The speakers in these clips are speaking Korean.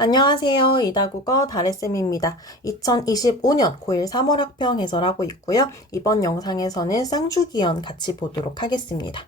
안녕하세요. 이다국어 다레쌤입니다. 2025년 고1 3월 학평 해설하고 있고요. 이번 영상에서는 쌍주기현 같이 보도록 하겠습니다.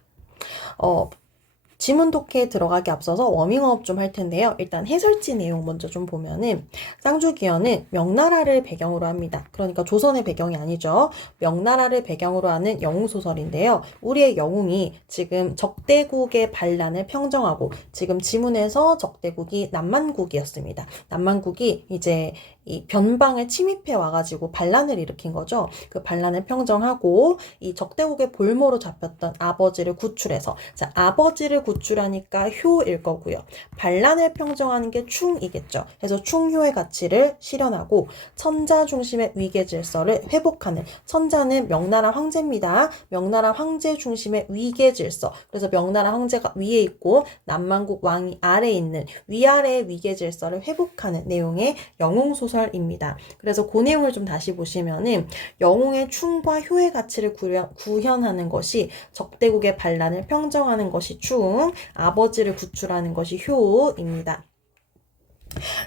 지문 독해에 들어가기 앞서서 워밍업 좀 할 텐데요. 일단 해설지 내용 먼저 좀 보면은 쌍주기현은 명나라를 배경으로 합니다. 그러니까 조선의 배경이 아니죠. 명나라를 배경으로 하는 영웅소설인데요. 우리의 영웅이 지금 적대국의 반란을 평정하고 지금 지문에서 적대국이 남만국이었습니다. 남만국이 이제 이 변방을 침입해 와가지고 반란을 일으킨 거죠. 그 반란을 평정하고 이 적대국의 볼모로 잡혔던 아버지를 구출해서 자 아버지를 구출하니까 효일 거고요. 반란을 평정하는 게 충이겠죠. 그래서 충효의 가치를 실현하고 천자 중심의 위계 질서를 회복하는 천자는 명나라 황제입니다. 명나라 황제 중심의 위계 질서. 그래서 명나라 황제가 위에 있고 남만국 왕이 아래에 있는 위아래의 위계 질서를 회복하는 내용의 영웅소설입니다. 그래서 그 내용을 좀 다시 보시면은 영웅의 충과 효의 가치를 구현하는 것이 적대국의 반란을 평정하는 것이 충, 아버지를 구출하는 것이 효입니다.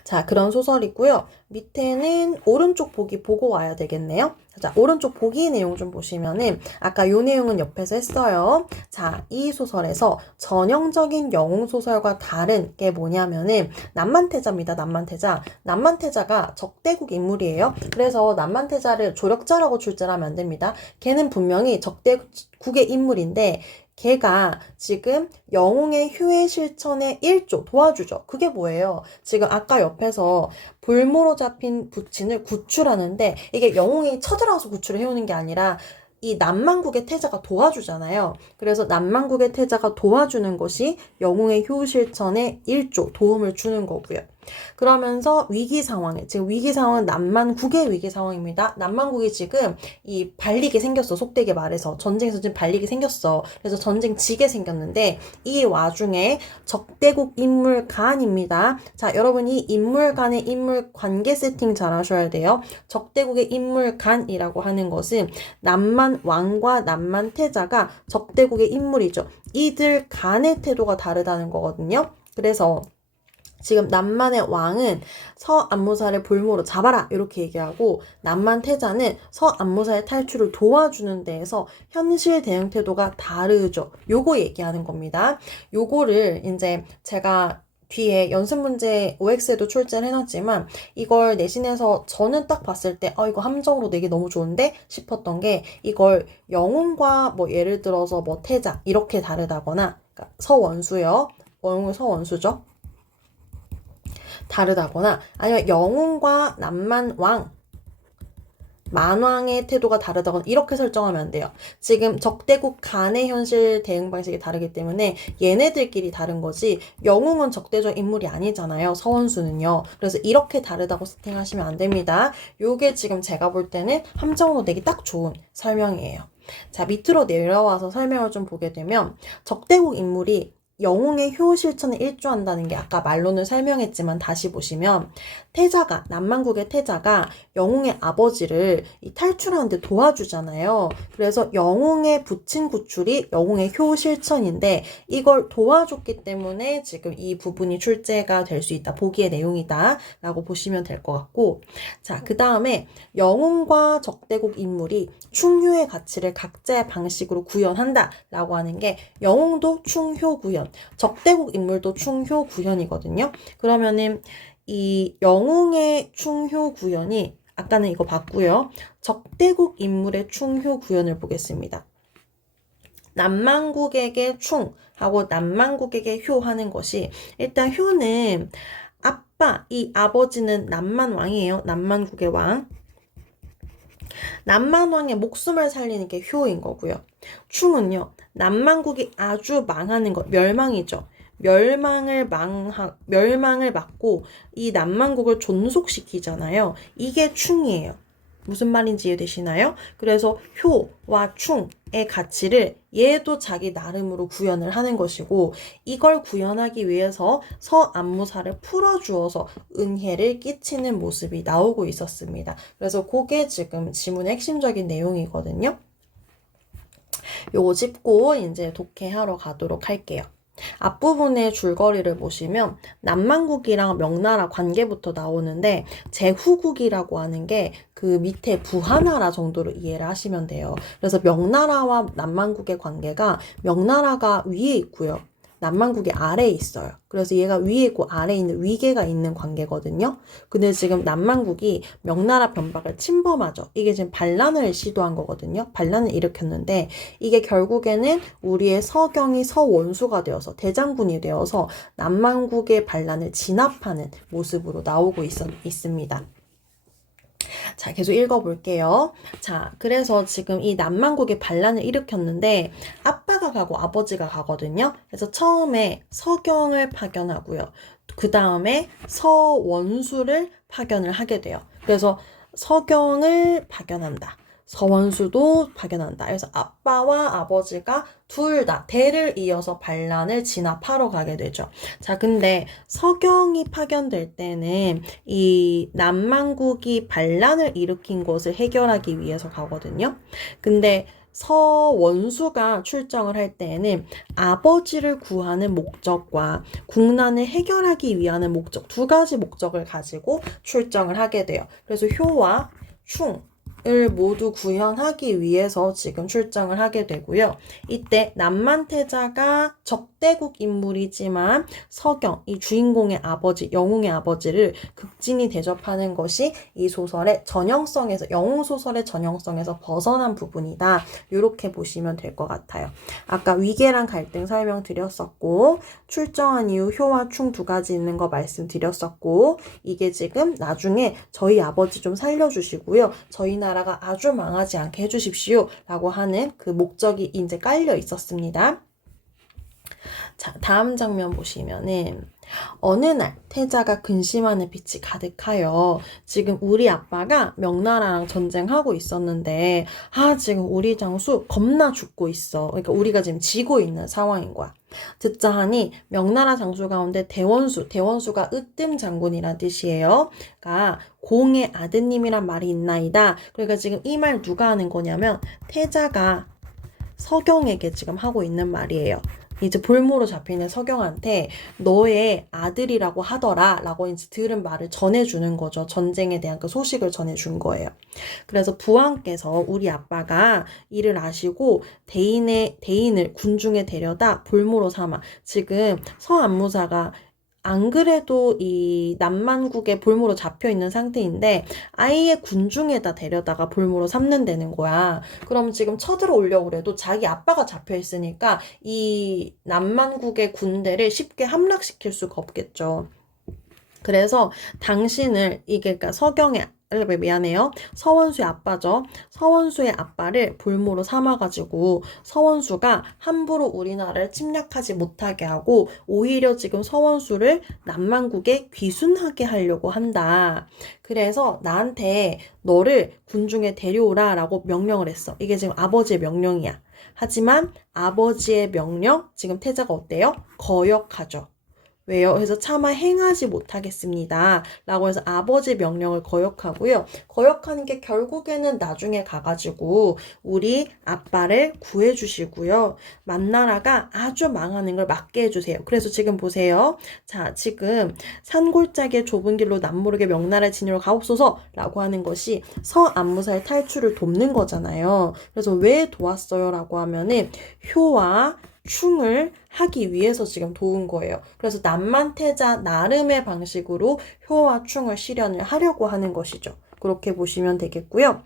자, 그런 소설이고요. 밑에는 오른쪽 보기 보고 와야 되겠네요. 자, 오른쪽 보기 내용 좀 보시면은 아까 요 내용은 옆에서 했어요. 자, 이 소설에서 전형적인 영웅 소설과 다른 게 뭐냐면은 남만태자입니다. 남만태자. 남만태자가 적대국 인물이에요. 그래서 남만태자를 조력자라고 출제하면 안 됩니다. 걔는 분명히 적대국의 인물인데 걔가 지금 영웅의 효의 실천에 1조 도와주죠. 그게 뭐예요? 지금 아까 옆에서 볼모로 잡힌 부친을 구출하는데 이게 영웅이 쳐들어가서 구출을 해오는 게 아니라 이 남만국의 태자가 도와주잖아요. 그래서 남만국의 태자가 도와주는 것이 영웅의 효 실천에 1조 도움을 주는 거고요. 그러면서 위기 상황에 지금 위기 상황은 남만국의 위기 상황입니다. 남만국이 지금 이 발리게 생겼어. 속되게 말해서 전쟁에서 지금 발리게 생겼어. 그래서 전쟁 지게 생겼는데 이 와중에 적대국 인물 간입니다. 자, 여러분 이 인물 간의 인물 관계 세팅 잘 하셔야 돼요. 적대국의 인물 간이라고 하는 것은 남만 왕과 남만 태자가 적대국의 인물이죠. 이들 간의 태도가 다르다는 거거든요. 그래서 지금 남만의 왕은 서안무사를 볼모로 잡아라 이렇게 얘기하고 남만 태자는 서안무사의 탈출을 도와주는 데에서 현실 대응 태도가 다르죠. 요거 얘기하는 겁니다. 요거를 이제 제가 뒤에 연습 문제 OX에도 출제를 해놨지만 이걸 내신에서 저는 딱 봤을 때 이거 함정으로 내기 너무 좋은데 싶었던 게 이걸 영웅과 뭐 예를 들어서 뭐 태자 이렇게 다르다거나 그러니까 서원수요. 영웅은 서원수죠. 다르다거나 아니면 영웅과 남만왕 만왕의 태도가 다르다거나 이렇게 설정하면 안 돼요. 지금 적대국 간의 현실 대응 방식이 다르기 때문에 얘네들끼리 다른 거지 영웅은 적대적 인물이 아니잖아요. 서원수는요. 그래서 이렇게 다르다고 세팅하시면 안 됩니다. 요게 지금 제가 볼 때는 함정으로 내기 딱 좋은 설명이에요. 자, 밑으로 내려와서 설명을 좀 보게 되면 적대국 인물이 영웅의 효 실천에 일조한다는 게 아까 말로는 설명했지만 다시 보시면 태자가 남만국의 태자가 영웅의 아버지를 탈출하는데 도와주잖아요. 그래서 영웅의 부친 구출이 영웅의 효 실천인데 이걸 도와줬기 때문에 지금 이 부분이 출제가 될 수 있다. 보기의 내용이다 라고 보시면 될 것 같고 자, 그 다음에 영웅과 적대국 인물이 충효의 가치를 각자의 방식으로 구현한다 라고 하는 게 영웅도 충효 구현 적대국 인물도 충효 구현이거든요. 그러면은 이 영웅의 충효 구현이 아까는 이거 봤고요. 적대국 인물의 충효 구현을 보겠습니다. 남만국에게 충하고 남만국에게 효 하는 것이 일단 효는 이 아버지는 남만왕이에요. 남만국의 왕. 남만왕의 목숨을 살리는 게 효인 거고요. 충은요. 남만국이 아주 망하는 것, 멸망이죠. 멸망을 막고 이 남만국을 존속시키잖아요. 이게 충이에요. 무슨 말인지 이해되시나요? 그래서 효와 충의 가치를 얘도 자기 나름으로 구현을 하는 것이고 이걸 구현하기 위해서 서안무사를 풀어주어서 은혜를 끼치는 모습이 나오고 있었습니다. 그래서 그게 지금 지문의 핵심적인 내용이거든요. 요거 짚고 이제 독해하러 가도록 할게요. 앞부분의 줄거리를 보시면 남만국이랑 명나라 관계부터 나오는데 제후국이라고 하는 게 그 밑에 부하나라 정도로 이해를 하시면 돼요. 그래서 명나라와 남만국의 관계가 명나라가 위에 있고요. 남만국이 아래에 있어요. 그래서 얘가 위에 있고 아래에 있는 위계가 있는 관계거든요. 근데 지금 남만국이 명나라 변박을 침범하죠. 이게 지금 반란을 시도한 거거든요. 반란을 일으켰는데 이게 결국에는 우리의 서경이 서원수가 되어서 대장군이 되어서 남만국의 반란을 진압하는 모습으로 나오고 있습니다. 자, 계속 읽어볼게요. 자, 그래서 지금 이 남만국의 반란을 일으켰는데 아빠가 가고 아버지가 가거든요. 그래서 처음에 서경을 파견하고요. 그 다음에 서원수를 파견을 하게 돼요. 그래서 서경을 파견한다. 서원수도 파견한다. 그래서 아빠와 아버지가 둘 다 대를 이어서 반란을 진압하러 가게 되죠. 자, 근데 서경이 파견될 때는 이 남만국이 반란을 일으킨 것을 해결하기 위해서 가거든요. 근데 서원수가 출정을 할 때에는 아버지를 구하는 목적과 국난을 해결하기 위한 목적, 두 가지 목적을 가지고 출정을 하게 돼요. 그래서 효와 충, 을 모두 구현하기 위해서 지금 출정을 하게 되고요. 이때 남만태자가 적대국 인물이지만 서경, 이 주인공의 아버지, 영웅의 아버지를 극진히 대접하는 것이 이 소설의 전형성에서, 영웅소설의 전형성에서 벗어난 부분이다. 이렇게 보시면 될 것 같아요. 아까 위계랑 갈등 설명드렸었고 출정한 이후 효와 충 두 가지 있는 거 말씀드렸었고 이게 지금 나중에 저희 아버지 좀 살려주시고요. 저희 나라가 아주 망하지 않게 해주십시오 라고 하는 그 목적이 이제 깔려 있었습니다. 자, 다음 장면 보시면은 어느 날 태자가 근심하는 빛이 가득하여 지금 우리 아빠가 명나라랑 전쟁하고 있었는데 지금 우리 장수 겁나 죽고 있어. 그러니까 우리가 지금 지고 있는 상황인 거야. 듣자 하니 명나라 장수 가운데 대원수가 으뜸 장군이란 뜻이에요. 그러니까 공의 아드님이란 말이 있나이다. 그러니까 지금 이 말 누가 하는 거냐면 태자가 서경에게 지금 하고 있는 말이에요. 이제 볼모로 잡히는 서경한테 너의 아들이라고 하더라 라고 이제 들은 말을 전해주는 거죠. 전쟁에 대한 그 소식을 전해준 거예요. 그래서 부왕께서 우리 아빠가 이를 아시고 대인을 군중에 데려다 볼모로 삼아 지금 서안무사가 안 그래도 이 남만국의 볼모로 잡혀있는 상태인데 아예 군중에다 데려다가 볼모로 삼는다는 거야. 그럼 지금 쳐들어 오려고 그래도 자기 아빠가 잡혀있으니까 이 남만국의 군대를 쉽게 함락시킬 수가 없겠죠. 그래서 당신을 이게 그러니까 미안해요. 서원수의 아빠죠. 서원수의 아빠를 볼모로 삼아가지고 서원수가 함부로 우리나라를 침략하지 못하게 하고 오히려 지금 서원수를 남만국에 귀순하게 하려고 한다. 그래서 나한테 너를 군중에 데려오라 라고 명령을 했어. 이게 지금 아버지의 명령이야. 하지만 아버지의 명령, 지금 태자가 어때요? 거역하죠. 왜요? 그래서 차마 행하지 못하겠습니다. 라고 해서 아버지 명령을 거역하고요. 거역하는 게 결국에는 나중에 가가지고 우리 아빠를 구해주시고요. 만나라가 아주 망하는 걸 막게 해주세요. 그래서 지금 보세요. 자, 지금 산골짜기의 좁은 길로 남모르게 명나라의 진유로 가옵소서 라고 하는 것이 서안무사의 탈출을 돕는 거잖아요. 그래서 왜 도왔어요? 라고 하면은 효와 충을 하기 위해서 지금 도운 거예요. 그래서 남만태자 나름의 방식으로 효와 충을 실현을 하려고 하는 것이죠. 그렇게 보시면 되겠고요.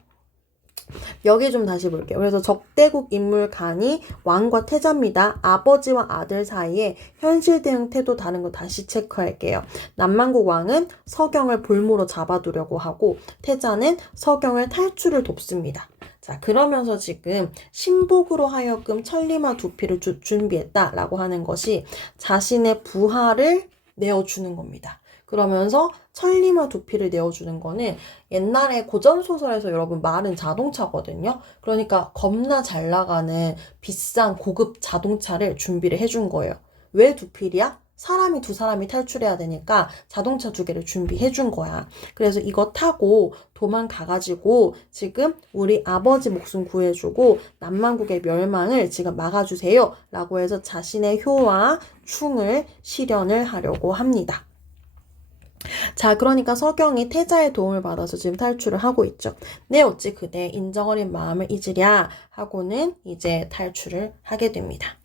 여기 좀 다시 볼게요. 그래서 적대국 인물 간이 왕과 태자입니다. 아버지와 아들 사이에 현실 대응 태도 다른 거 다시 체크할게요. 남만국 왕은 서경을 볼모로 잡아두려고 하고 태자는 서경을 탈출을 돕습니다. 자, 그러면서 지금 신복으로 하여금 천리마 두피를 준비했다라고 하는 것이 자신의 부하를 내어주는 겁니다. 그러면서 천리마 두피를 내어주는 거는 옛날에 고전소설에서 여러분 말은 자동차거든요. 그러니까 겁나 잘 나가는 비싼 고급 자동차를 준비를 해준 거예요. 왜 두필이야? 사람이 두 사람이 탈출해야 되니까 자동차 2개를 준비해 준 거야. 그래서 이거 타고 도망가가지고 지금 우리 아버지 목숨 구해주고 남만국의 멸망을 지금 막아주세요. 라고 해서 자신의 효와 충을 실현을 하려고 합니다. 자, 그러니까 서경이 태자의 도움을 받아서 지금 탈출을 하고 있죠. 내 어찌 그대 인정 어린 마음을 잊으랴 하고는 이제 탈출을 하게 됩니다.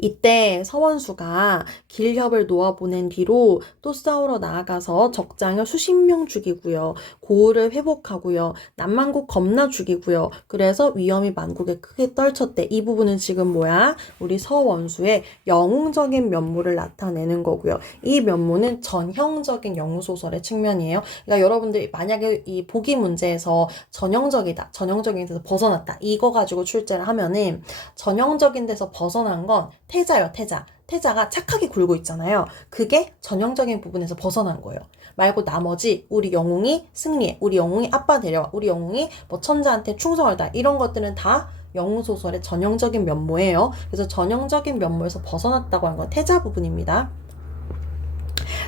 이때 서원수가 길협을 놓아보낸 뒤로 또 싸우러 나아가서 적장을 수십 명 죽이고요. 고을을 회복하고요. 남만국 겁나 죽이고요. 그래서 위험이 만국에 크게 떨쳤대. 이 부분은 지금 뭐야? 우리 서원수의 영웅적인 면모를 나타내는 거고요. 이 면모는 전형적인 영웅소설의 측면이에요. 그러니까 여러분들이 만약에 이 보기 문제에서 전형적이다, 전형적인 데서 벗어났다, 이거 가지고 출제를 하면은 전형적인 데서 벗어난 건 태자요, 태자. 태자가 착하게 굴고 있잖아요. 그게 전형적인 부분에서 벗어난 거예요. 말고 나머지 우리 영웅이 승리해, 우리 영웅이 아빠 데려와, 우리 영웅이 뭐 천자한테 충성하다, 이런 것들은 다 영웅소설의 전형적인 면모예요. 그래서 전형적인 면모에서 벗어났다고 하는 건 태자 부분입니다.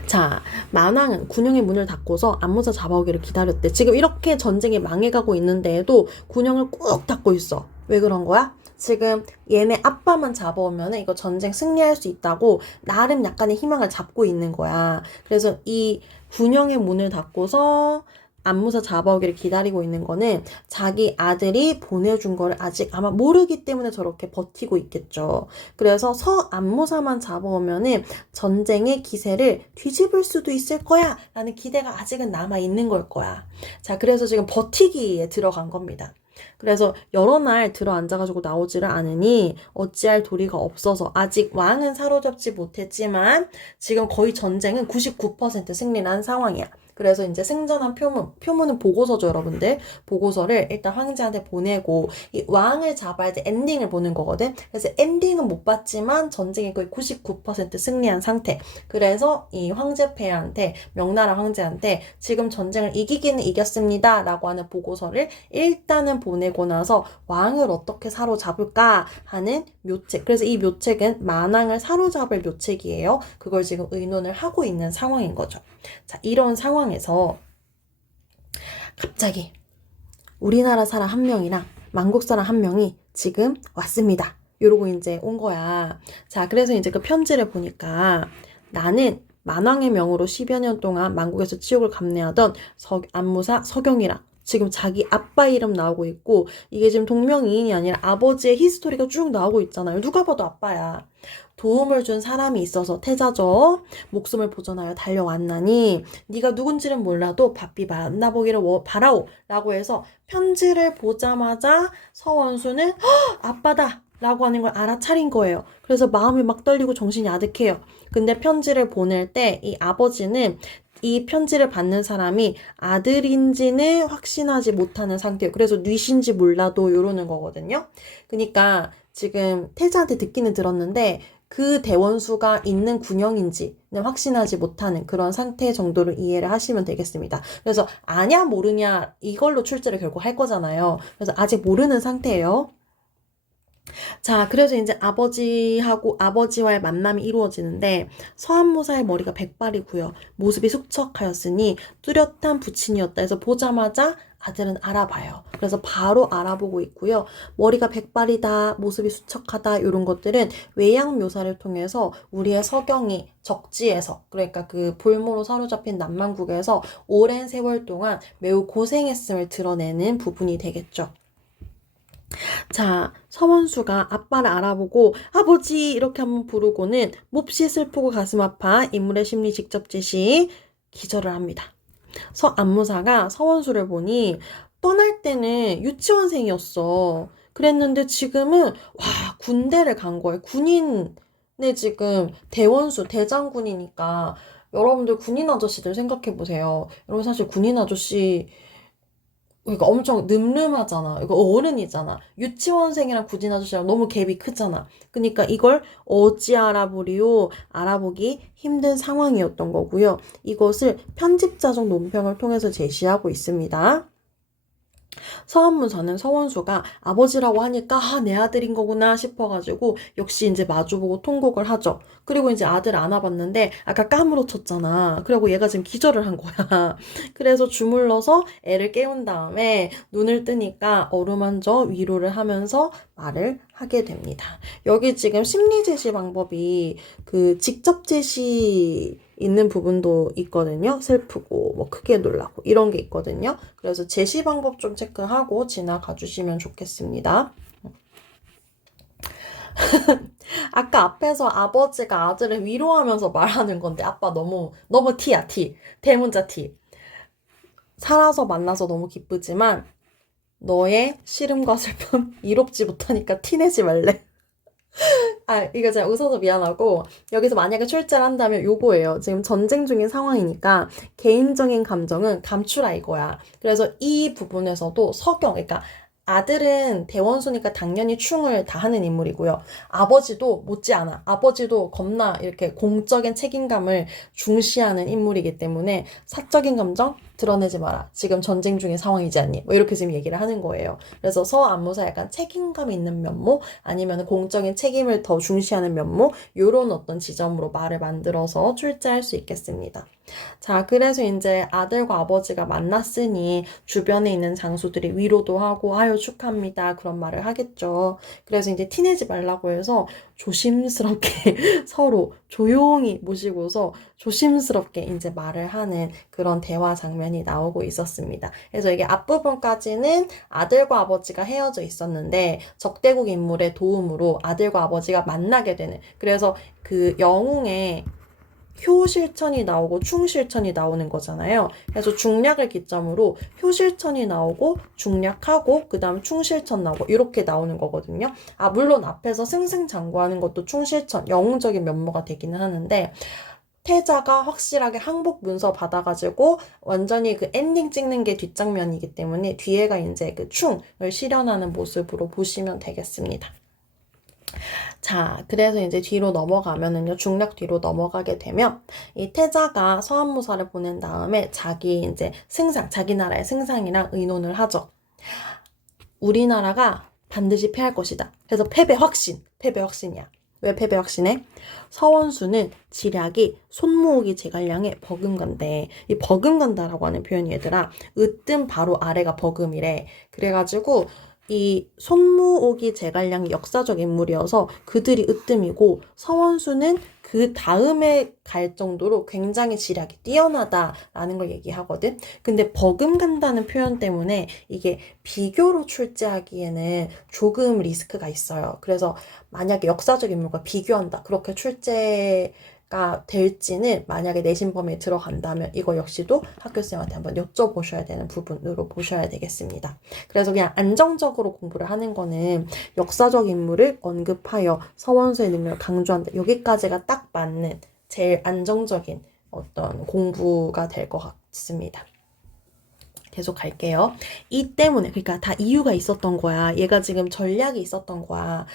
자, 만왕은 군영의 문을 닫고서 안무사 잡아오기를 기다렸대. 지금 이렇게 전쟁이 망해가고 있는데도 군영을 꾹 닫고 있어. 왜 그런 거야? 지금 얘네 아빠만 잡아오면 이거 전쟁 승리할 수 있다고 나름 약간의 희망을 잡고 있는 거야. 그래서 이 군영의 문을 닫고서 안무사 잡아오기를 기다리고 있는 거는 자기 아들이 보내준 거를 아직 아마 모르기 때문에 저렇게 버티고 있겠죠. 그래서 안무사만 잡아오면은 전쟁의 기세를 뒤집을 수도 있을 거야 라는 기대가 아직은 남아있는 걸 거야. 자, 그래서 지금 버티기에 들어간 겁니다. 그래서 여러 날 들어 앉아가지고 나오지를 않으니 어찌할 도리가 없어서 아직 왕은 사로잡지 못했지만 지금 거의 전쟁은 99% 승리를 한 상황이야. 그래서 이제 승전한 표문은 보고서죠, 여러분들. 보고서를 일단 황제한테 보내고 이 왕을 잡아야 돼 엔딩을 보는 거거든. 그래서 엔딩은 못 봤지만 전쟁이 거의 99% 승리한 상태. 그래서 이 황제폐하한테, 명나라 황제한테 지금 전쟁을 이기기는 이겼습니다 라고 하는 보고서를 일단은 보내고 나서 왕을 어떻게 사로잡을까 하는 묘책. 그래서 이 묘책은 만왕을 사로잡을 묘책이에요. 그걸 지금 의논을 하고 있는 상황인 거죠. 자, 이런 상황에서 갑자기 우리나라 사람 한 명이랑 만국 사람 한 명이 지금 왔습니다. 이러고 이제 온 거야. 자, 그래서 이제 그 편지를 보니까 나는 만왕의 명으로 10여 년 동안 만국에서 치욕을 감내하던 안무사 서경이랑 지금 자기 아빠 이름 나오고 있고 이게 지금 동명이인이 아니라 아버지의 히스토리가 쭉 나오고 있잖아요. 누가 봐도 아빠야. 도움을 준 사람이 있어서 태자죠. 목숨을 보존하여 달려왔나니 네가 누군지는 몰라도 바삐 만나보기를 바라오 라고 해서 편지를 보자마자 서원수는 아빠다 라고 하는 걸 알아차린 거예요. 그래서 마음이 막 떨리고 정신이 아득해요. 근데 편지를 보낼 때 이 아버지는 이 편지를 받는 사람이 아들인지는 확신하지 못하는 상태예요. 그래서 뉘신지 몰라도 이러는 거거든요. 그러니까 지금 태자한테 듣기는 들었는데 그 대원수가 있는 군영인지는 확신하지 못하는 그런 상태 정도를 이해를 하시면 되겠습니다. 그래서 아냐 모르냐 이걸로 출제를 결국 할 거잖아요. 그래서 아직 모르는 상태예요. 자, 그래서 이제 아버지와의 만남이 이루어지는데 서안무사의 머리가 백발이고요. 모습이 숙척하였으니 뚜렷한 부친이었다 해서 보자마자 아들은 알아봐요. 그래서 바로 알아보고 있고요. 머리가 백발이다, 모습이 수척하다 이런 것들은 외양 묘사를 통해서 우리의 서경이 적지에서 그러니까 그 볼모로 사로잡힌 남만국에서 오랜 세월 동안 매우 고생했음을 드러내는 부분이 되겠죠. 자, 서원수가 아빠를 알아보고 아버지 이렇게 한번 부르고는 몹시 슬프고 가슴 아파 인물의 심리 직접 제시 기절을 합니다. 안무사가 서원수를 보니 떠날 때는 유치원생이었어. 그랬는데 지금은 와 군대를 간 거예요. 군인의 지금 대원수 대장군이니까 여러분들 군인 아저씨들 생각해 보세요. 여러분 사실 군인 아저씨 그러니까 엄청 늠름하잖아. 이거 어른이잖아. 유치원생이랑 군인 아저씨랑 너무 갭이 크잖아. 그러니까 이걸 어찌 알아보리요? 알아보기 힘든 상황이었던 거고요. 이것을 편집자적 논평을 통해서 제시하고 있습니다. 서한무사는 서원수가 아버지라고 하니까 내 아들인 거구나 싶어가지고 역시 이제 마주보고 통곡을 하죠. 그리고 이제 아들 안아봤는데 아까 까무러쳤잖아. 그리고 얘가 지금 기절을 한 거야. 그래서 주물러서 애를 깨운 다음에 눈을 뜨니까 어루만져 위로를 하면서 말을 하게 됩니다. 여기 지금 심리 제시 방법이 그 직접 제시 있는 부분도 있거든요. 슬프고 뭐 크게 놀라고 이런 게 있거든요. 그래서 제시 방법 좀 체크하고 지나가 주시면 좋겠습니다. 아까 앞에서 아버지가 아들을 위로하면서 말하는 건데 아빠 너무 티야 티. 대문자 티. 살아서 만나서 너무 기쁘지만 너의 시름과 슬픔 이롭지 못하니까 티내지 말래. 이거 제가 웃어서 미안하고, 여기서 만약에 출제를 한다면 요거예요. 지금 전쟁 중인 상황이니까 개인적인 감정은 감추라 이거야. 그래서 이 부분에서도 그러니까 아들은 대원수니까 당연히 충을 다하는 인물이고요. 아버지도 못지않아. 아버지도 겁나 이렇게 공적인 책임감을 중시하는 인물이기 때문에 사적인 감정 드러내지 마라. 지금 전쟁 중인 상황이지 않니? 뭐 이렇게 지금 얘기를 하는 거예요. 그래서 서안무사 약간 책임감 있는 면모 아니면 공적인 책임을 더 중시하는 면모 요런 어떤 지점으로 말을 만들어서 출제할 수 있겠습니다. 자, 그래서 이제 아들과 아버지가 만났으니 주변에 있는 장수들이 위로도 하고 아유 축하합니다 그런 말을 하겠죠. 그래서 이제 티내지 말라고 해서 조심스럽게 서로 조용히 모시고서 조심스럽게 이제 말을 하는 그런 대화 장면이 나오고 있었습니다. 그래서 이게 앞부분까지는 아들과 아버지가 헤어져 있었는데 적대국 인물의 도움으로 아들과 아버지가 만나게 되는 그래서 그 영웅의 효실천이 나오고 충실천이 나오는 거잖아요. 그래서 중략을 기점으로 효실천이 나오고 중략하고 그 다음 충실천 나오고 이렇게 나오는 거거든요. 물론 앞에서 승승장구하는 것도 충실천, 영웅적인 면모가 되기는 하는데 태자가 확실하게 항복 문서 받아가지고 완전히 그 엔딩 찍는 게 뒷장면이기 때문에 뒤에가 이제 그 충을 실현하는 모습으로 보시면 되겠습니다. 자, 그래서 이제 뒤로 넘어가면은요, 중략 뒤로 넘어가게 되면, 이 태자가 서한무사를 보낸 다음에 자기 나라의 승상이랑 의논을 하죠. 우리나라가 반드시 패할 것이다. 그래서 패배 확신이야. 왜 패배 확신해? 서원수는 지략이 손모으기 제갈량의 버금간데, 이 버금간다라고 하는 표현이 얘들아, 으뜸 바로 아래가 버금이래. 그래가지고, 이 손무오기 제갈량이 역사적 인물이어서 그들이 으뜸이고 서원수는 그 다음에 갈 정도로 굉장히 지략이 뛰어나다라는 걸 얘기하거든. 근데 버금간다는 표현 때문에 이게 비교로 출제하기에는 조금 리스크가 있어요. 그래서 만약에 역사적 인물과 비교한다. 그렇게 출제가 될지는 만약에 내신 범위에 들어간다면 이거 역시도 학교쌤한테 한번 여쭤보셔야 되는 부분으로 보셔야 되겠습니다. 그래서 그냥 안정적으로 공부를 하는 거는 역사적 인물을 언급하여 서원수의 능력을 강조한다. 여기까지가 딱 맞는 제일 안정적인 어떤 공부가 될 것 같습니다. 계속 갈게요. 이 때문에 그러니까 다 이유가 있었던 거야. 얘가 지금 전략이 있었던 거야.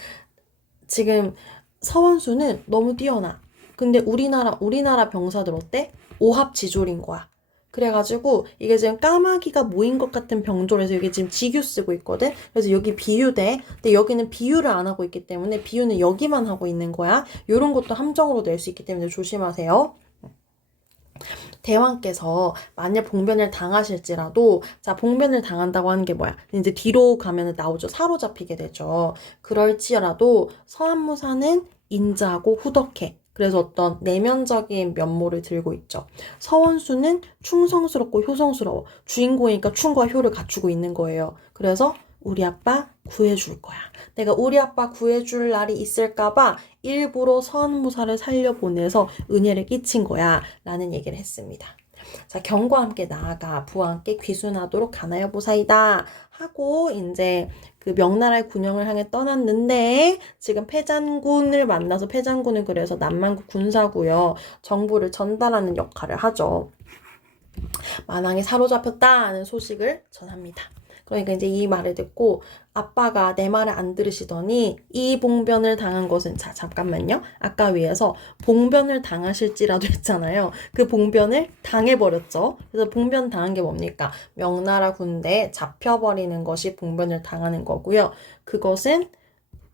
지금 서원수는 너무 뛰어나. 근데 우리나라 병사들 어때? 오합지졸인 거야. 그래가지고 이게 지금 까마귀가 모인 것 같은 병조라서 이게 지금 지규 쓰고 있거든. 그래서 여기 비유돼. 근데 여기는 비유를 안 하고 있기 때문에 비유는 여기만 하고 있는 거야. 이런 것도 함정으로 낼 수 있기 때문에 조심하세요. 대왕께서 만약 봉변을 당하실지라도 봉변을 당한다고 하는 게 뭐야? 이제 뒤로 가면 나오죠. 사로잡히게 되죠. 그럴지라도 서한무사는 인자하고 후덕해. 그래서 어떤 내면적인 면모를 들고 있죠. 서원수는 충성스럽고 효성스러워. 주인공이니까 충과 효를 갖추고 있는 거예요. 그래서 우리 아빠 구해줄 거야. 내가 우리 아빠 구해줄 날이 있을까봐 일부러 서한무사를 살려보내서 은혜를 끼친 거야. 라는 얘기를 했습니다. 자, 경과 함께 나아가 부와 함께 귀순하도록 가나요 보사이다. 하고 이제 그 명나라의 군영을 향해 떠났는데 지금 패잔군을 만나서 패잔군은 그래서 남만국 군사고요. 정보를 전달하는 역할을 하죠. 만왕이 사로잡혔다는 소식을 전합니다. 그러니까 이제 이 말을 듣고 아빠가 내 말을 안 들으시더니 이 봉변을 당한 것은, 자, 잠깐만요. 아까 위에서 봉변을 당하실지라도 했잖아요. 그 봉변을 당해버렸죠. 그래서 봉변 당한 게 뭡니까? 명나라 군대에 잡혀버리는 것이 봉변을 당하는 거고요. 그것은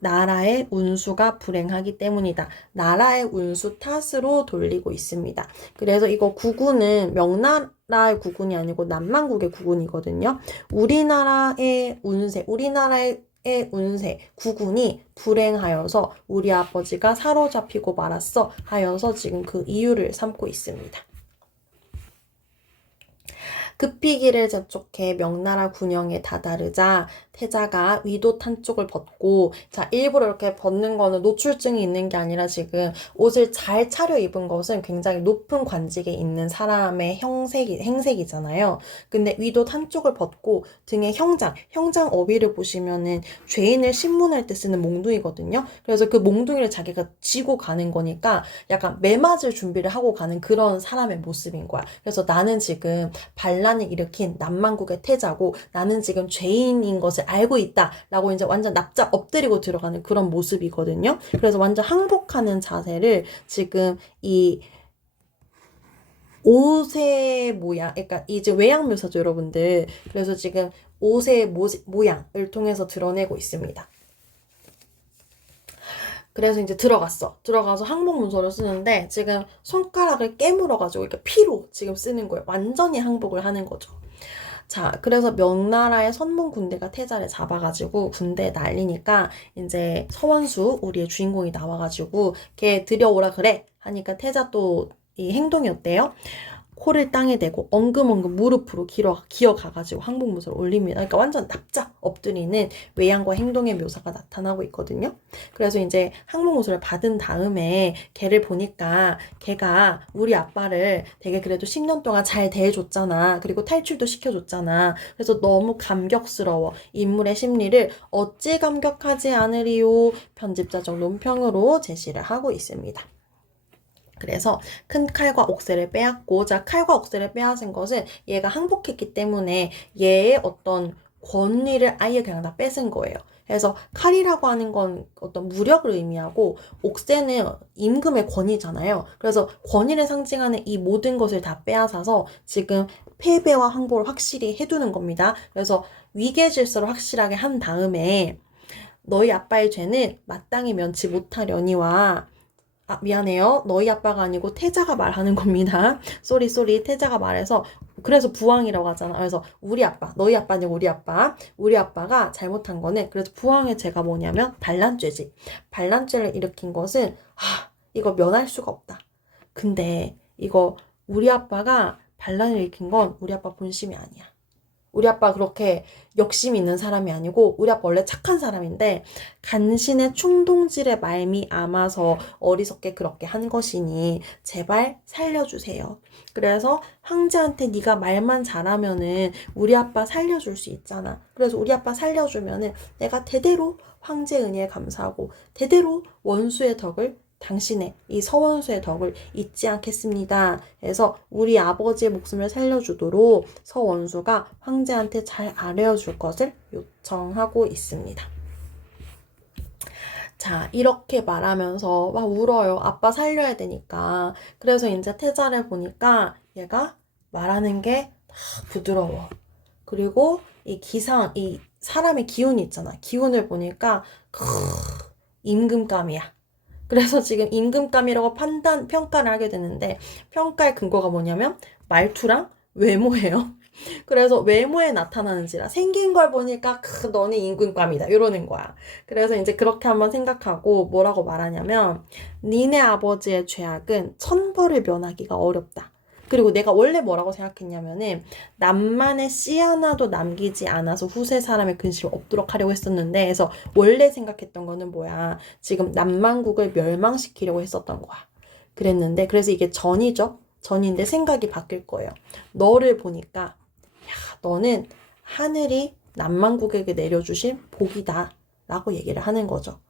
나라의 운수가 불행하기 때문이다. 나라의 운수 탓으로 돌리고 있습니다. 그래서 이거 구군은 명나라의 구군이 아니고 남만국의 구군이거든요. 우리나라의 운세, 구군이 불행하여서 우리 아버지가 사로잡히고 말았어 하여서 지금 그 이유를 삼고 있습니다. 급히 길을 재촉해 명나라 군영에 다다르자 태자가 위도 탄 쪽을 벗고, 자, 일부러 이렇게 벗는 거는 노출증이 있는 게 아니라 지금 옷을 잘 차려입은 것은 굉장히 높은 관직에 있는 사람의 행색이잖아요. 근데 위도 탄 쪽을 벗고 등에 형장 어비를 보시면은 죄인을 신문할 때 쓰는 몽둥이거든요. 그래서 그 몽둥이를 자기가 쥐고 가는 거니까 약간 매맞을 준비를 하고 가는 그런 사람의 모습인 거야. 그래서 나는 지금 반란을 일으킨 남만국의 태자고 나는 지금 죄인인 것을 알고 있다 라고 이제 완전 납작 엎드리고 들어가는 그런 모습이거든요. 그래서 완전 항복하는 자세를 지금 이 옷의 모양, 그러니까 이제 외양 묘사죠, 여러분들. 그래서 지금 옷의 모양을 통해서 드러내고 있습니다. 그래서 이제 들어가서 항복 문서를 쓰는데 지금 손가락을 깨물어가지고 이렇게 피로 지금 쓰는 거예요. 완전히 항복을 하는 거죠. 자, 그래서 명나라의 선문 군대가 태자를 잡아가지고 군대에 날리니까 이제 서원수, 우리의 주인공이 나와가지고 걔 들여오라 그래 하니까 태자 또 이 행동이 어때요? 코를 땅에 대고 엉금엉금 무릎으로 기어가가지고 항복문서를 올립니다. 그러니까 완전 납작 엎드리는 외양과 행동의 묘사가 나타나고 있거든요. 그래서 이제 항복문서를 받은 다음에 걔를 보니까 걔가 우리 아빠를 되게 그래도 10년 동안 잘 대해줬잖아. 그리고 탈출도 시켜줬잖아. 그래서 너무 감격스러워. 인물의 심리를 어찌 감격하지 않으리요. 편집자적 논평으로 제시를 하고 있습니다. 그래서 큰 칼과 옥새를 빼앗고, 자, 칼과 옥새를 빼앗은 것은 얘가 항복했기 때문에 얘의 어떤 권리를 아예 그냥 다 뺏은 거예요. 그래서 칼이라고 하는 건 어떤 무력을 의미하고 옥새는 임금의 권위잖아요. 그래서 권위를 상징하는 이 모든 것을 다 빼앗아서 지금 패배와 항복을 확실히 해두는 겁니다. 그래서 위계 질서를 확실하게 한 다음에 너희 아빠의 죄는 마땅히 면치 못하려니와, 미안해요. 너희 아빠가 아니고 태자가 말하는 겁니다. 쏘리, 태자가 말해서, 그래서 부왕이라고 하잖아. 그래서 우리 아빠, 너희 아빠 아니고 우리 아빠가 잘못한 거는, 그래서 부왕의 죄가 뭐냐면 반란죄지. 반란죄를 일으킨 것은, 이거 면할 수가 없다. 근데 이거 우리 아빠가 반란을 일으킨 건 우리 아빠 본심이 아니야. 우리 아빠 그렇게 욕심 있는 사람이 아니고 우리 아빠 원래 착한 사람인데 간신의 충동질에 말미암아서 어리석게 그렇게 한 것이니 제발 살려주세요. 그래서 황제한테 네가 말만 잘하면은 우리 아빠 살려줄 수 있잖아. 그래서 우리 아빠 살려주면은 내가 대대로 황제 은혜에 감사하고 대대로 원수의 덕을, 당신의 이 서원수의 덕을 잊지 않겠습니다. 그래서 우리 아버지의 목숨을 살려주도록 서원수가 황제한테 잘 아뢰어줄 것을 요청하고 있습니다. 자, 이렇게 말하면서 막 울어요. 아빠 살려야 되니까. 그래서 이제 태자를 보니까 얘가 말하는 게 부드러워. 그리고 이 사람의 기운이 있잖아. 기운을 보니까 임금감이야. 그래서 지금 임금감이라고 평가를 하게 되는데, 평가의 근거가 뭐냐면 말투랑 외모예요. 그래서 외모에 나타나는지라 생긴 걸 보니까 너는 임금감이다 이러는 거야. 그래서 이제 그렇게 한번 생각하고 뭐라고 말하냐면, 니네 아버지의 죄악은 천벌을 면하기가 어렵다. 그리고 내가 원래 뭐라고 생각했냐면은 남만의 씨 하나도 남기지 않아서 후세 사람의 근심을 없도록 하려고 했었는데, 그래서 원래 생각했던 거는 뭐야, 지금 남만국을 멸망시키려고 했었던 거야. 그랬는데, 그래서 이게 전이죠. 전인데 생각이 바뀔 거예요. 너를 보니까 너는 하늘이 남만국에게 내려주신 복이다 라고 얘기를 하는 거죠.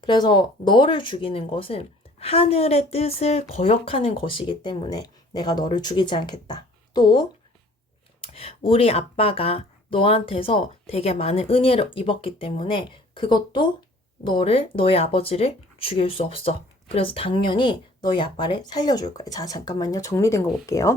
그래서 너를 죽이는 것은 하늘의 뜻을 거역하는 것이기 때문에 내가 너를 죽이지 않겠다. 또 우리 아빠가 너한테서 되게 많은 은혜를 입었기 때문에 그것도 너의 아버지를 죽일 수 없어. 그래서 당연히 너희 아빠를 살려줄 거야. 자, 잠깐만요. 정리된 거 볼게요.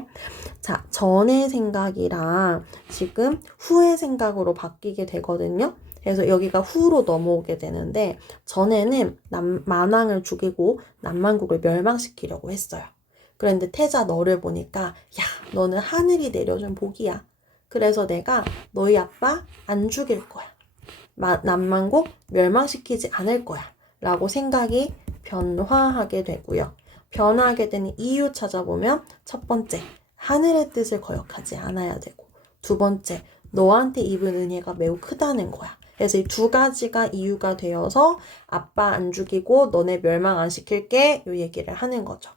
자, 전의 생각이랑 지금 후의 생각으로 바뀌게 되거든요. 그래서 여기가 후로 넘어오게 되는데 전에는 만왕을 죽이고 남만국을 멸망시키려고 했어요. 그런데 태자 너를 보니까 야, 너는 하늘이 내려준 복이야. 그래서 내가 너희 아빠 안 죽일 거야. 남만국 멸망시키지 않을 거야. 라고 생각이 변화하게 되고요. 변화하게 되는 이유 찾아보면 첫 번째, 하늘의 뜻을 거역하지 않아야 되고 두 번째, 너한테 입은 은혜가 매우 크다는 거야. 그래서 이 두 가지가 이유가 되어서 아빠 안 죽이고 너네 멸망 안 시킬게 이 얘기를 하는 거죠.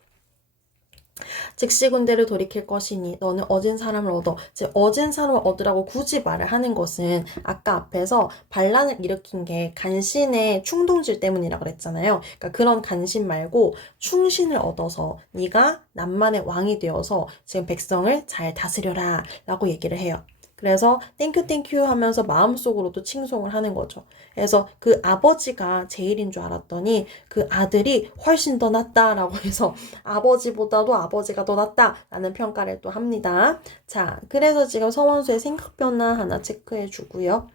즉시 군대를 돌이킬 것이니 너는 얻은 사람을 얻어. 즉 얻은 사람을 얻으라고 굳이 말을 하는 것은 아까 앞에서 반란을 일으킨 게 간신의 충동질 때문이라고 그랬잖아요. 그러니까 그런 간신 말고 충신을 얻어서 네가 남만의 왕이 되어서 지금 백성을 잘 다스려라 라고 얘기를 해요. 그래서 땡큐 하면서 마음속으로도 칭송을 하는 거죠. 그래서 그 아버지가 제일인 줄 알았더니 그 아들이 훨씬 더 낫다라고 해서 아버지보다도 아버지가 더 낫다라는 평가를 또 합니다. 자, 그래서 지금 서원수의 생각 변화 하나 체크해 주고요.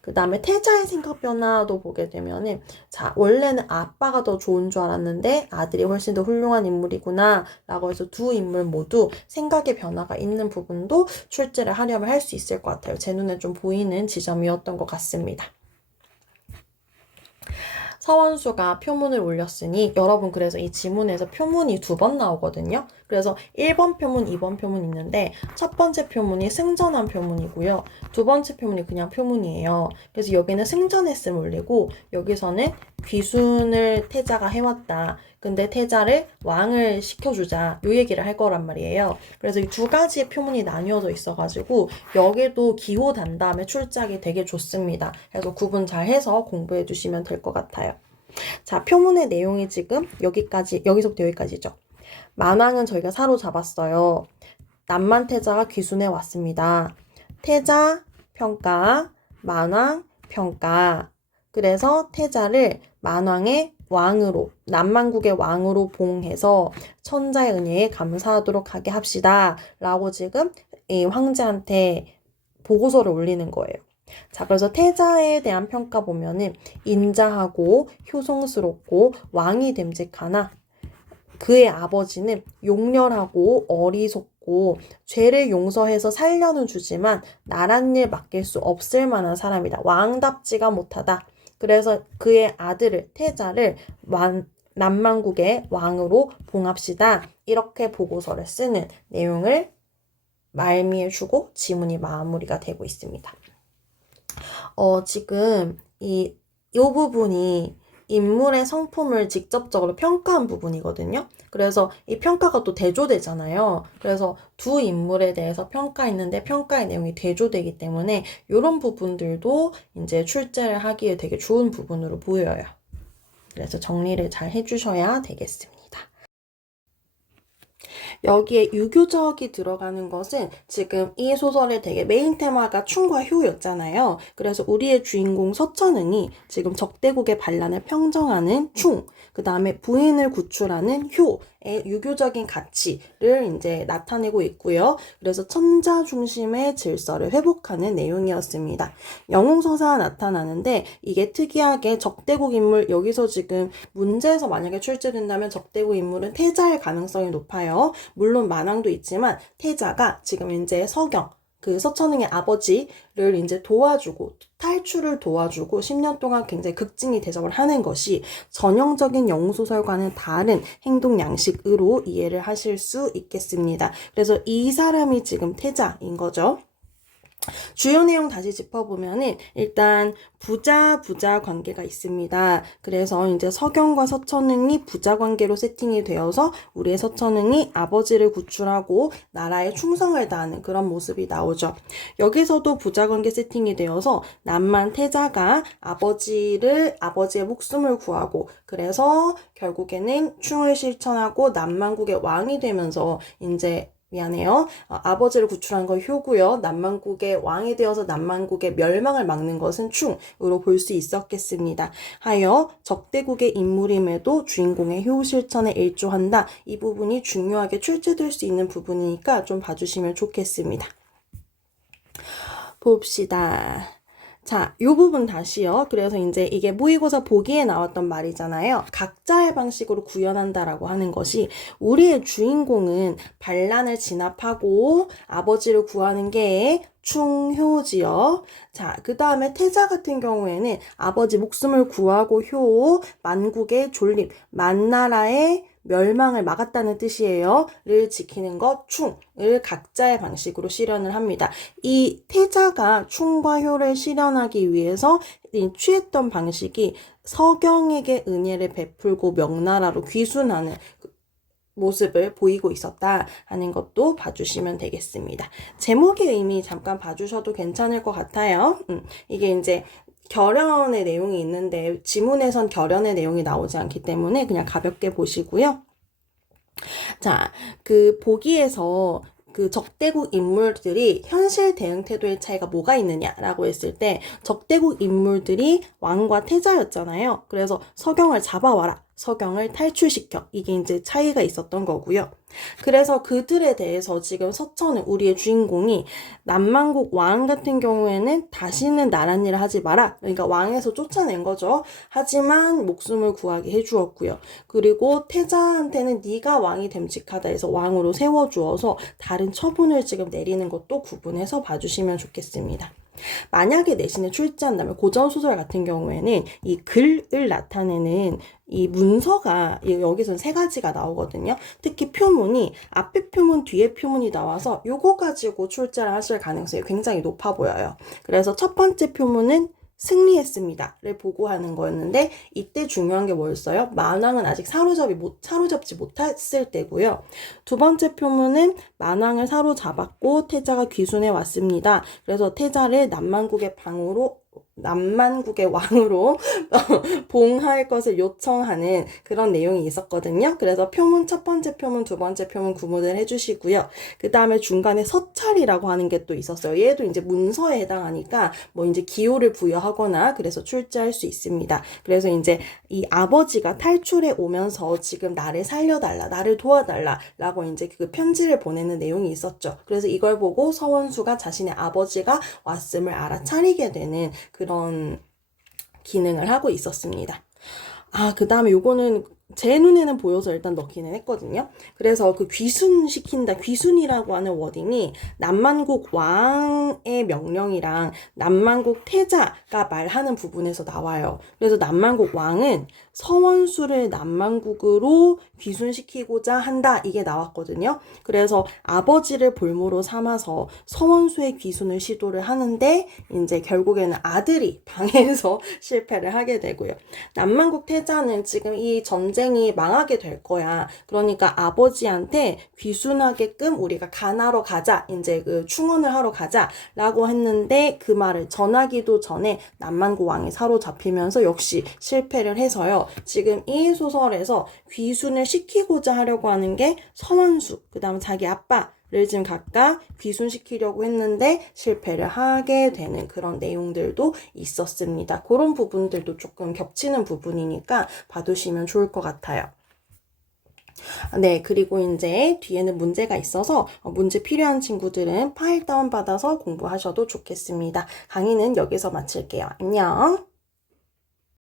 그 다음에 태자의 생각 변화도 보게 되면은 자, 원래는 아빠가 더 좋은 줄 알았는데 아들이 훨씬 더 훌륭한 인물이구나 라고 해서 두 인물 모두 생각의 변화가 있는 부분도 출제를 하려면 할 수 있을 것 같아요. 제 눈에 좀 보이는 지점이었던 것 같습니다. 서원수가 표문을 올렸으니 여러분 그래서 이 지문에서 표문이 두 번 나오거든요. 그래서 1번 표문, 2번 표문 있는데 첫 번째 표문이 승전한 표문이고요. 두 번째 표문이 그냥 표문이에요. 그래서 여기는 승전했음 올리고 여기서는 귀순을 태자가 해왔다. 근데 태자를 왕을 시켜주자 요 얘기를 할 거란 말이에요. 그래서 이 두 가지의 표문이 나뉘어져 있어가지고 여기도 기호 단 다음에 출제하기 되게 좋습니다. 그래서 구분 잘 해서 공부해 주시면 될 것 같아요. 자, 표문의 내용이 지금 여기서부터 여기까지죠. 만왕은 저희가 사로잡았어요. 남만 태자가 귀순해 왔습니다. 태자 평가, 만왕 평가. 그래서 태자를 만왕의 왕으로, 남만국의 왕으로 봉해서 천자의 은혜에 감사하도록 하게 합시다. 라고 지금 이 황제한테 보고서를 올리는 거예요. 자, 그래서 태자에 대한 평가 보면은 인자하고 효성스럽고 왕이 됨직하나 그의 아버지는 용렬하고 어리석고 죄를 용서해서 살려는 주지만 나란 일 맡길 수 없을 만한 사람이다. 왕답지가 못하다. 그래서 그의 아들을 태자를 남만국의 왕으로 봉합시다. 이렇게 보고서를 쓰는 내용을 말미해주고 지문이 마무리가 되고 있습니다. 지금 이 부분이 인물의 성품을 직접적으로 평가한 부분이거든요. 그래서 이 평가가 또 대조되잖아요. 그래서 두 인물에 대해서 평가했는데 평가의 내용이 대조되기 때문에 이런 부분들도 이제 출제를 하기에 되게 좋은 부분으로 보여요. 그래서 정리를 잘 해주셔야 되겠습니다. 여기에 유교적이 들어가는 것은 지금 이 소설의 되게 메인 테마가 충과 효였잖아요. 그래서 우리의 주인공 서천응이 지금 적대국의 반란을 평정하는 충, 그 다음에 부인을 구출하는 효의 유교적인 가치를 이제 나타내고 있고요. 그래서 천자 중심의 질서를 회복하는 내용이었습니다. 영웅서사가 나타나는데 이게 특이하게 적대국 인물, 여기서 지금 문제에서 만약에 출제된다면 적대국 인물은 태자일 가능성이 높아요. 물론 만왕도 있지만 태자가 지금 이제 서경, 그 서천응의 아버지를 이제 도와주고 탈출을 도와주고 10년 동안 굉장히 극진히 대접을 하는 것이 전형적인 영웅소설과는 다른 행동 양식으로 이해를 하실 수 있겠습니다. 그래서 이 사람이 지금 태자인 거죠. 주요 내용 다시 짚어보면은 일단 부자 관계가 있습니다. 그래서 이제 서경과 서천응이 부자 관계로 세팅이 되어서 우리의 서천응이 아버지를 구출하고 나라에 충성을 다하는 그런 모습이 나오죠. 여기서도 부자 관계 세팅이 되어서 남만 태자가 아버지의 목숨을 구하고 그래서 결국에는 충을 실천하고 남만국의 왕이 되면서 이제 미안해요. 아버지를 구출한 건 효고요. 남만국의 왕이 되어서 남만국의 멸망을 막는 것은 충으로 볼 수 있었겠습니다. 하여 적대국의 인물임에도 주인공의 효 실천에 일조한다. 이 부분이 중요하게 출제될 수 있는 부분이니까 좀 봐주시면 좋겠습니다. 봅시다. 자, 요 부분 다시요. 그래서 이제 이게 모의고사 보기에 나왔던 말이잖아요. 각자의 방식으로 구현한다라고 하는 것이 우리의 주인공은 반란을 진압하고 아버지를 구하는 게 충효지요. 자, 그 다음에 태자 같은 경우에는 아버지 목숨을 구하고 효, 만국의 존립, 만나라의 멸망을 막았다는 뜻이에요. 를 지키는 것, 충을 각자의 방식으로 실현을 합니다. 이 태자가 충과 효를 실현하기 위해서 취했던 방식이 서경에게 은혜를 베풀고 명나라로 귀순하는 모습을 보이고 있었다 하는 것도 봐주시면 되겠습니다. 제목의 의미 잠깐 봐주셔도 괜찮을 것 같아요. 이게 이제 결연의 내용이 있는데 지문에선 결연의 내용이 나오지 않기 때문에 그냥 가볍게 보시고요. 자, 그 보기에서 그 적대국 인물들이 현실 대응 태도의 차이가 뭐가 있느냐라고 했을 때 적대국 인물들이 왕과 태자였잖아요. 그래서 서경을 잡아와라. 서경을 탈출시켜. 이게 이제 차이가 있었던 거고요. 그래서 그들에 대해서 지금 서천은 우리의 주인공이 남만국 왕 같은 경우에는 다시는 나란 일을 하지 마라. 그러니까 왕에서 쫓아낸 거죠. 하지만 목숨을 구하게 해주었고요. 그리고 태자한테는 네가 왕이 됨직하다 해서 왕으로 세워주어서 다른 처분을 지금 내리는 것도 구분해서 봐주시면 좋겠습니다. 만약에 내신에 출제한다면 고전소설 같은 경우에는 이 글을 나타내는 이 문서가 여기선 세 가지가 나오거든요. 특히 표문이 앞에 표문, 뒤에 표문이 나와서 요거 가지고 출제를 하실 가능성이 굉장히 높아 보여요. 그래서 첫 번째 표문은 승리했습니다를 보고하는 거였는데 이때 중요한 게 뭐였어요? 만왕은 아직 사로잡지 못했을 때고요. 두 번째 표문은 만왕을 사로잡았고 태자가 귀순해 왔습니다. 그래서 태자를 남만국의 왕으로 봉할 것을 요청하는 그런 내용이 있었거든요. 그래서 표문 첫 번째 표문, 두 번째 표문 구분을 해주시고요. 그 다음에 중간에 서찰이라고 하는 게 또 있었어요. 얘도 이제 문서에 해당하니까 뭐 이제 기호를 부여하거나 그래서 출제할 수 있습니다. 그래서 이제 이 아버지가 탈출해 오면서 지금 나를 살려달라, 나를 도와달라라고 이제 그 편지를 보내는 내용이 있었죠. 그래서 이걸 보고 서원수가 자신의 아버지가 왔음을 알아차리게 되는 그런 기능을 하고 있었습니다. 그 다음에 요거는 제 눈에는 보여서 일단 넣기는 했거든요. 그래서 그 귀순시킨다, 귀순이라고 하는 워딩이 남만국 왕의 명령이랑 남만국 태자가 말하는 부분에서 나와요. 그래서 남만국 왕은 서원수를 남만국으로 귀순시키고자 한다, 이게 나왔거든요. 그래서 아버지를 볼모로 삼아서 서원수의 귀순을 시도를 하는데 이제 결국에는 아들이 방해해서 실패를 하게 되고요. 남만국 태자는 지금 이 전쟁이 망하게 될 거야. 그러니까 아버지한테 귀순하게끔 우리가 간하러 가자, 이제 그 충원을 하러 가자라고 했는데 그 말을 전하기도 전에 남만국 왕이 사로잡히면서 역시 실패를 해서요. 지금 이 소설에서 귀순을 시키고자 하려고 하는 게 서원수, 그 다음 자기 아빠를 지금 각각 귀순시키려고 했는데 실패를 하게 되는 그런 내용들도 있었습니다. 그런 부분들도 조금 겹치는 부분이니까 봐두시면 좋을 것 같아요. 네, 그리고 이제 뒤에는 문제가 있어서 문제 필요한 친구들은 파일 다운받아서 공부하셔도 좋겠습니다. 강의는 여기서 마칠게요. 안녕.